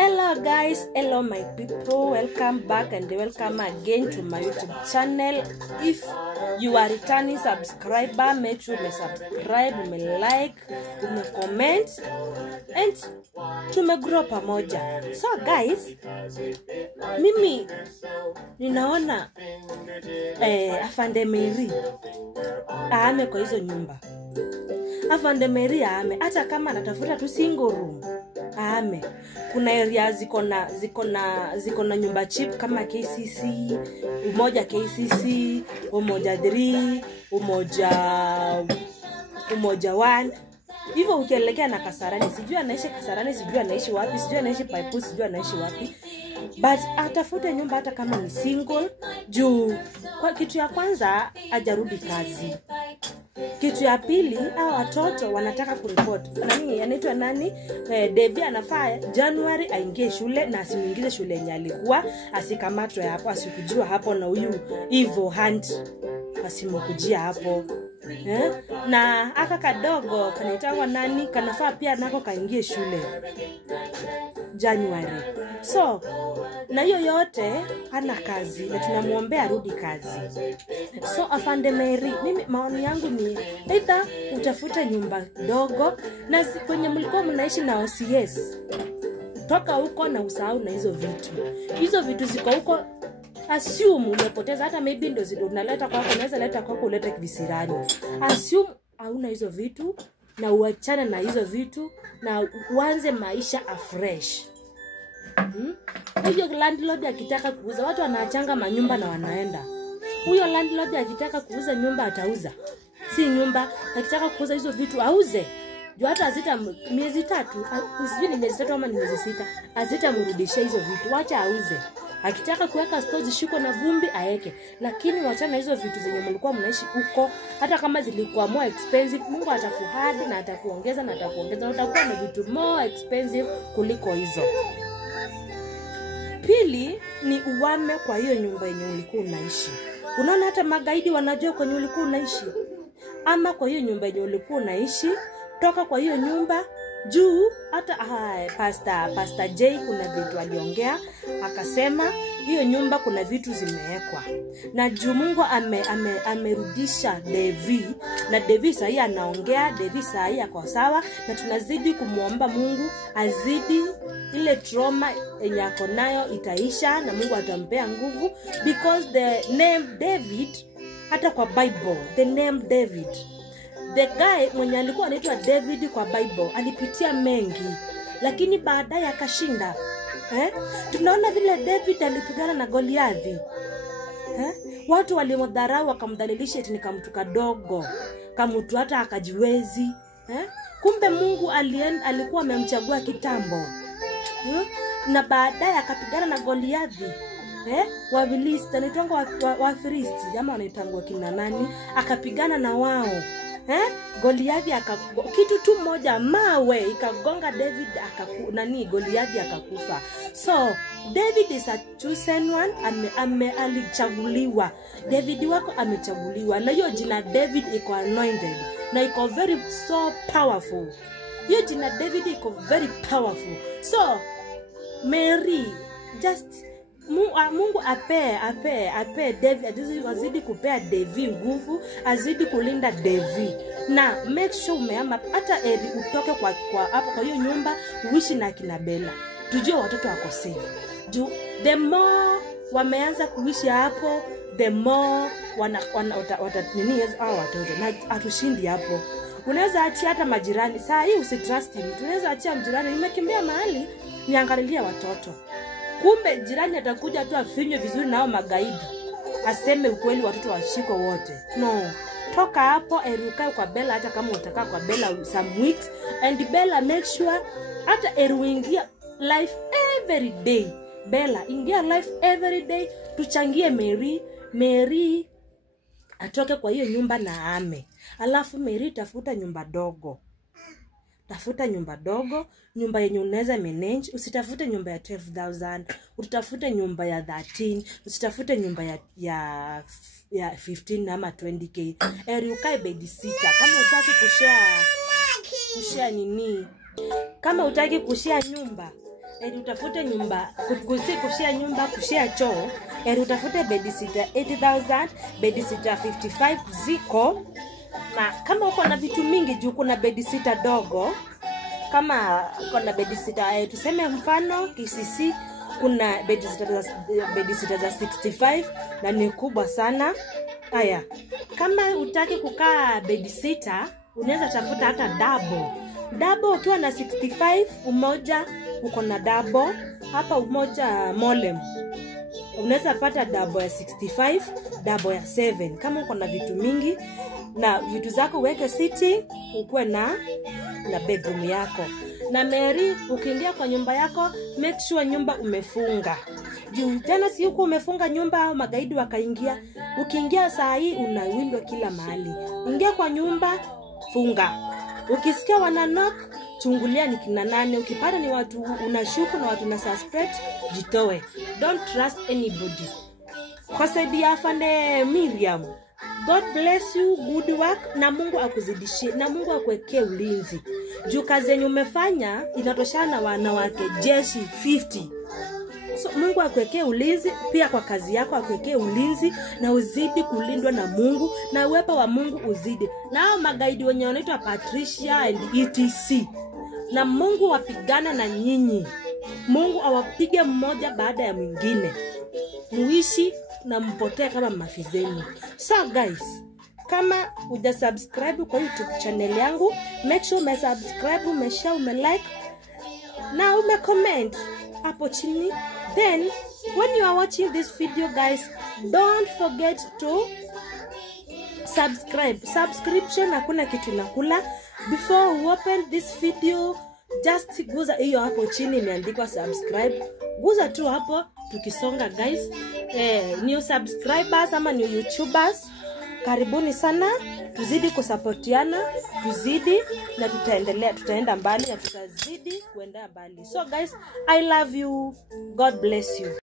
Hello guys, hello my people, welcome back and welcome again to my YouTube channel. If you are returning subscriber, make sure you subscribe, you like, you comment and tumegrow pamoja. So guys, mimi ninaona Afande Mary aame kwa hizo nyumba. Afande Mary aame hata kama anatafuta tu single room. Aame. Kuna area ziko na nyumba cheap kama KCC, umoja KCC, umoja 3, umoja 1. Hivyo ukielekea na Kasarani, sijui anaishi Kasarani, sijui anaishi wapi, sijui anaishi Paipu, sijui anaishi wapi. But atafute nyumba hata kama ni single, juu kwa kitu ya kwanza ajarudi kazi. Kitu ya pili, hao watoto wanataka kureport. Nani anaitwa nani? Devi anafaa January aingie shule na asimuingize shule yenye alikuwa, asikamatwe hapo, asikujua hapo na huyu Evil Hunt asimukujia hapo. Na aka kadogo kanaitwa nani? Kanafaa pia nako kaingie shule January. So na hiyo yote hana kazi na tunamuombea rudi kazi. So Afande Mary, mimi maoni yangu ni either utafuta nyumba dogo na kwenye mlikuwa mnaishi na OCS. Toka huko na usahau na hizo vitu. Hizo vitu ziko huko, assume umepoteza, hata maybe ndo zile unaleta kwako, unaweza leta kwako ulete visirani. Assume hauna hizo vitu na uachane na hizo vitu na uanze maisha afresh. Huyo landlord akitaka kuuza, watu wanaachanga manyumba na wanaenda. Huyo landlord akitaka kuuza nyumba atauza. Si nyumba, akitaka kuuza hizo vitu auze. Juu hata azita miezi 3, usijui ni miezi 3 ama ni miezi 6, azita mrudishie hizo vitu, wacha auze. Akitaka kuweka stores shiko na vumbi aeke. Lakini wachana hizo vitu zenye mlikuwa mnaishi huko, hata kama zilikuwa more expensive, Mungu atakuhadi na atakuongeza na atakuongeza, na utakuwa na vitu more expensive kuliko hizo. Pili ni uwame kwa hiyo nyumba yenye ulikuwa unaishi. Unaona hata magaidi wanajua kwenye ulikuwa unaishi. Ama kwa hiyo nyumba yenye ulikuwa unaishi, toka kwa hiyo nyumba juu. Hata Pastor J kuna vitu aliongea, akasema hiyo nyumba kuna vitu zimewekwa. Na juu Mungu amerudisha Devi, na Devi sahi anaongea, Devi sahi ako sawa, na tunazidi kumuomba Mungu azidi ile trauma yenye ako nayo itaisha na Mungu atampea nguvu, because the name David, hata kwa Bible the name David, the guy mwenye alikuwa anaitwa David kwa Bible alipitia mengi, lakini baadaye akashinda. Tunaona vile David alipigana na Goliathi. Watu walimdharau wakamdhalilisha eti ni kamtu kadogo, kamtu hata akajiwezi. Kumbe Mungu alikuwa amemchagua kitambo. Na baadaye akapigana na Goliathi. Wafilisti, anaitwa Wafilisti ama wanaitangwa kina nani? Akapigana na wao. Goliathi kitu tu moja, mawe ikagonga David, Goliathi akakufa. So David is a chosen one, alichaguliwa. David wako amechaguliwa, na hiyo jina David iko anointed na iko very so powerful. Hiyo jina David iko very powerful. So Mary, just Mungu ape David, azidi kupea Devi nguvu, azidi kulinda Devi. Na make sure umeama hata utoke kwa hapo kwa hiyo nyumba, uishi na kina Bella. Tujue watoto wako safe. The more wameanza kuishi hapo, the more nini hao watoto na atushindi hapo. Unaweza achia hata majirani. Saa hii usitrust him. Unaweza achia mjirani, nimekimbia mahali niangalilia watoto. Kumbe jirani atakuja tu afinywe vizuri nao magaidi, aseme ukweli watoto washiko wote. No, toka hapo eruka kwa Bella, hata kama utakaa kwa Bella some weeks, and Bella make sure hata eruingia life every day. Bella ingia life every day, tuchangie Mary atoke kwa hiyo nyumba na ame. Alafu Mary tafuta nyumba dogo. Tafuta nyumba dogo, nyumba yenye unaweza manage. Usitafute nyumba ya 12,000, utafute nyumba ya 13, usitafute nyumba ya 15 ama 20k. Ukae babysitter. Kama utaki kushare nini, kama utaki kushare nyumba, utafute nyumba, kushare nyumba, kushare choo, utafute babysitter 80,000, babysitter 55 ziko. Na kama uko na vitu mingi juu kuna babysitter dogo, kama kuna babysitter tuseme mfano KCC kuna babysitter za 65 na ni kubwa sana. Haya, kama utaki kukaa babysitter, unaweza tafuta hata double ukiwa na 65 umoja uko na double hapa umoja Molem, unaweza pata double ya 65, double ya 7 kama uko na vitu mingi na vitu zako uweke city, ukuwe na bedroom yako. Na Mary, ukiingia kwa nyumba yako make sure nyumba umefunga. Juu tena si huko umefunga nyumba au magaidi wakaingia, ukiingia saa hii unawindwa kila mahali. Ingia kwa nyumba, funga. Ukisikia wana knock, chungulia ni kina nani. Ukipata ni watu unashuku na watu na suspect, jitoe. Don't trust anybody. Kwa saidi ya afande Miriam, God bless you, good work, na Mungu akuzidishie, na Mungu akuwekee ulinzi. Juu kazi yenye umefanya inatoshana na wanawake jeshi 50. So Mungu akuwekee ulinzi, pia kwa kazi yako akuwekee ulinzi, na uzidi kulindwa na Mungu, na uwepo wa Mungu uzidi. Na hao magaidi wenye wanaitwa Patricia and ETC, na Mungu wapigana na nyinyi. Mungu awapige mmoja baada ya mwingine. Muishi na mpotee kama mafizeni. So guys, kama uja subscribe kwa YouTube channel yangu, make sure ume subscribe, ume share, ume like, na ume comment hapo chini. Then when you are watching this video guys, don't forget to subscribe. Subscription hakuna kitu nakula. Before we open this video, just guza hiyo hapo chini imeandikwa subscribe. Guza tu hapo tukisonga guys. New subscribers ama new YouTubers, karibuni sana, tuzidi kusupportiana, tuzidi na tutaenda mbali na tutazidi kuenda mbali. So guys, I love you. God bless you.